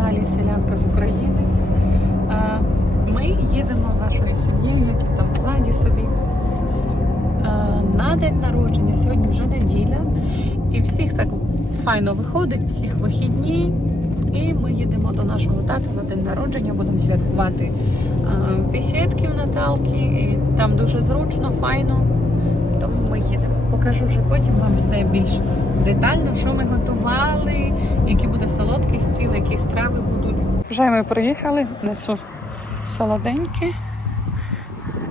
каналі Селянка з України. Е, Ми їдемо нашою сім'єю, які там ззаді собі. е, На день народження, сьогодні вже неділя. І всіх так файно виходить, всіх вихідні. І ми їдемо до нашого тата на день народження, будемо святкувати е, бесідки в Наталки. І там дуже зручно, файно. Тому ми їдемо. Покажу вже потім вам все більш детально, що ми готували, які буде солодкий стіл, які страви будуть. Вже ми приїхали, несу солоденькі.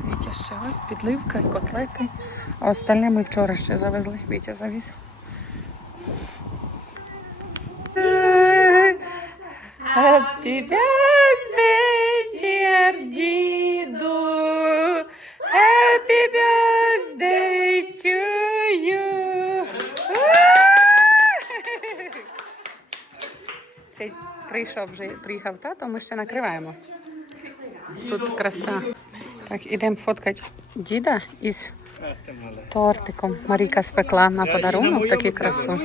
Вітя ще ось підливка котлети. А остальне ми вчора ще завезли. Вітя завіз. Happy birthday, dear діду. Happy birthday to you. Це прийшов вже, приїхав тато, ми ще накриваємо. Тут краса. Так, ідемо фоткати діда із тортиком. Маріка спекла на подарунок таку красу.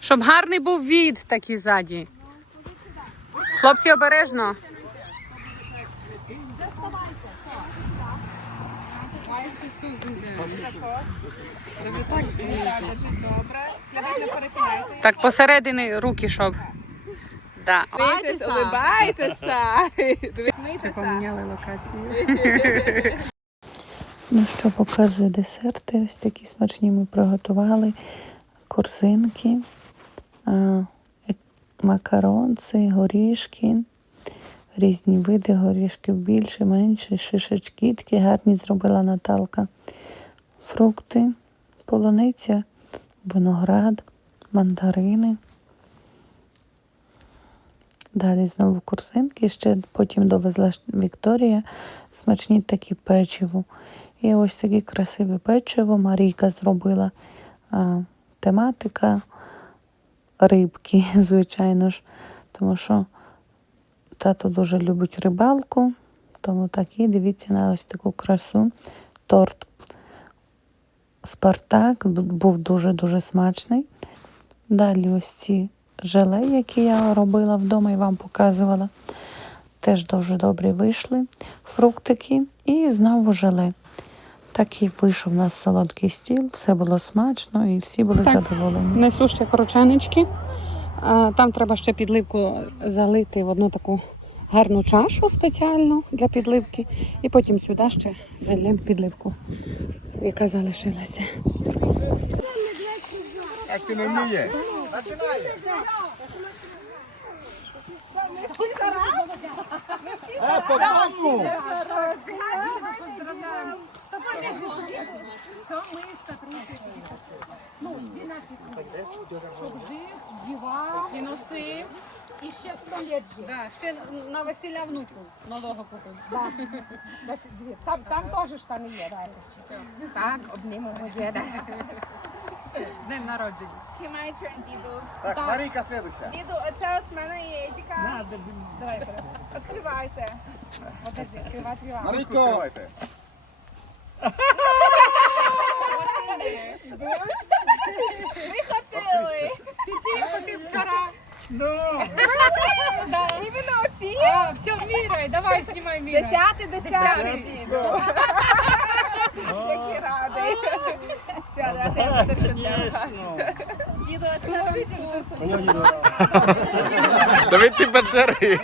Щоб гарний був від такий ззаді. Хлопці обережно. Дуже так посередині руки, щоб. Да. Смійтеся, улибайтеся. Поміняли локацію. Ну що, показую десерти. Ось такі смачні ми приготували. Корзинки, е, макаронці, горішки, різні види горішків більше, менше, шишечки такі гарні зробила Наталка. Фрукти, полуниця, виноград, мандарини. Далі знову корзинки, ще потім довезла Вікторія смачні такі печиво. І ось таке красиве печиво Марійка зробила. А, тематика рибки, звичайно ж, тому що тато дуже любить рибалку, тому так і дивіться на ось таку красу. Торт Спартак був дуже-дуже смачний. Далі ось ці желе, які я робила вдома і вам показувала. Теж дуже добре вийшли. Фруктики і знову желе. Такий вийшов у нас солодкий стіл, все було смачно і всі були Так. задоволені. Несу ще корочаночки. А, Там треба ще підливку залити в одну таку гарну чашу спеціальну для підливки. І потім сюди ще зальємо підливку, яка залишилася. Як ти не вмієш? А, по одному? І носи. І ще сто літ жив. Да, ще на Василя внуку нового купив. Там, там теж штани є. Так, обнімемо діда. З днем народження. Май turn, діду. Так, Марійка следующая. Діду, оце от мене є Едіка. Давай, відкривайте. Подожди. Марійко, Давайте. Ви хотіли. Вчора. Да, іменно оці. А, все, міряй, давай, знімай міряй. Десятий, десятий, діду. Який радий. Все, давайте я подержу для вас. Діду, це діду. Давид ти перший.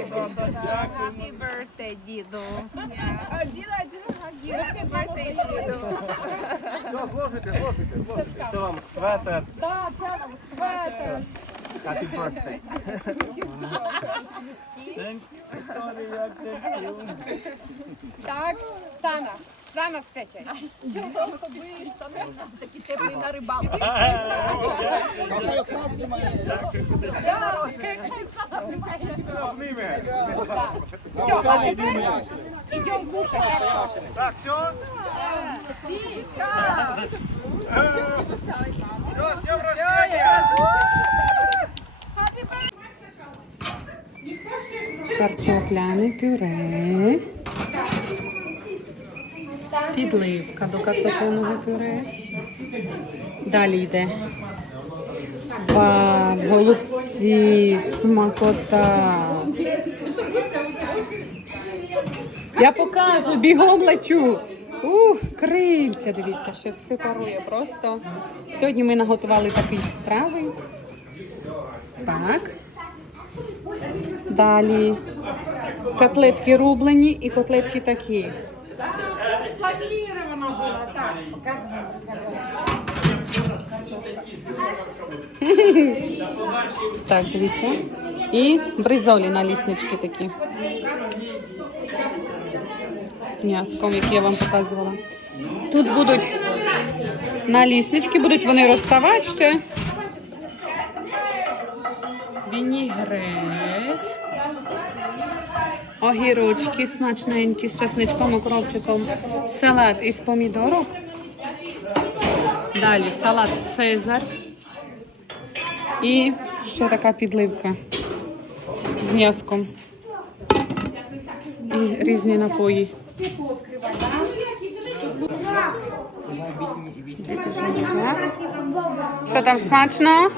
Happy birthday, діду. А, Діду, діду, happy birthday, діду. Все, зложите, зложите, зложите. Це вам светер. Да, це вам светер. Happy birthday. Thank you. Sorry, як ти Так, Сана. Сана з Петей. Такі теплі на рибалку. Все, а тепер йдемо душа. Так, все? Сіська! Все, з днем рождения! Картопляне пюре. підливка до картофельного пюре. Далі йде Вау, голубці, смакота. Я показую, бігом лечу. Ух, крильця, дивіться, ще все парує просто. Сьогодні ми наготували такі страви. Так. Далі котлетки рублені і котлетки такі. Спланировано було, так, показуємо. Так, дивіться. І бризолі на ліснички такі. З м'яском, які я вам показувала. Тут будуть наліснички, будуть вони розставати ще. Вінігрет. Огірочки смачненькі з часничком, укропчиком. Салат із помідорок. Далі салат Цезар. І ще така підливка з м'яском. І різні напої. Що там смачно?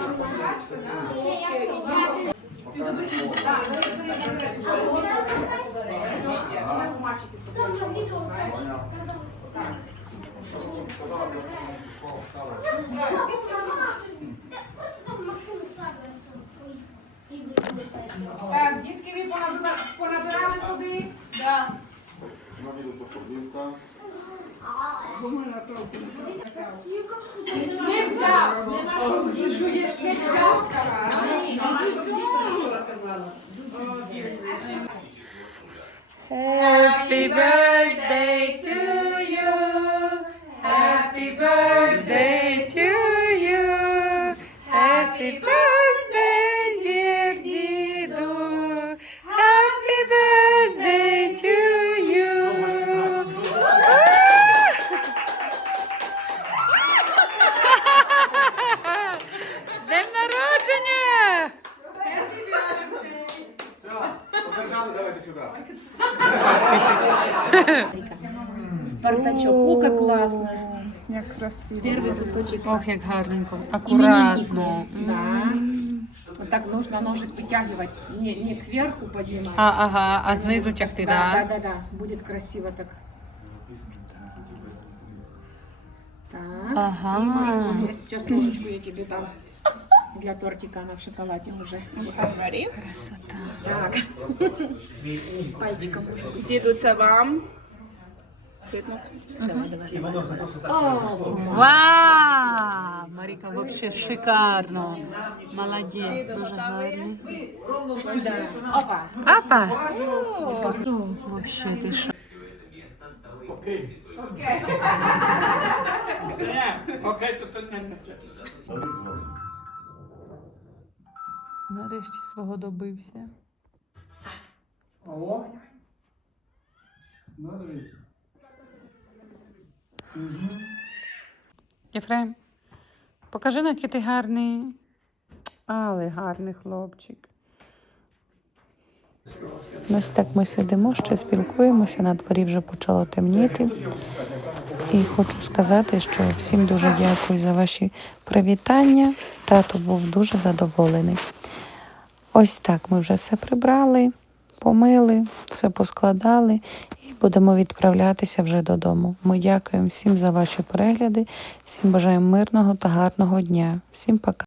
Так, дітки, ви понабира- понабирали собі? Да. Не взяв. Нема що вдішуєш, не взяв. Ні, нема що Happy birthday Happy birthday, dear Dido. Happy birthday to you. З Днем народження! Все, подержали, давайте сюди. Спартачок. Как классно. Як красиво. Первый кусочек. Ох, як гарненько. Акуратно. Да. Вот так нужно ножик вытягивать. Не, не кверху поднимать. А, ага, а знизу тягти, Да, да? да, да, да. Будет красиво так. Так. Ага. И Марина, вот сейчас ложечку я тебе дам. Для тортика она в шоколаде уже. Красота. Так. Пальчиком це вам. Вау! Маріка, вообще шикарно. Молодець, дуже гарно. Опа. Папа! Ну, вообще ти що? Окей, то тут не Нарешті свого добився. Алло? Да, Єфрем, покажи, який ти гарний. Але гарний хлопчик. Ось так ми сидимо, ще спілкуємося, на дворі вже почало темніти. І хочу сказати, що всім дуже дякую за ваші привітання. Тато був дуже задоволений. Ось так ми вже все прибрали, помили, все поскладали і будемо відправлятися вже додому. Ми дякуємо всім за ваші перегляди, всім бажаємо мирного та гарного дня. Всім пока.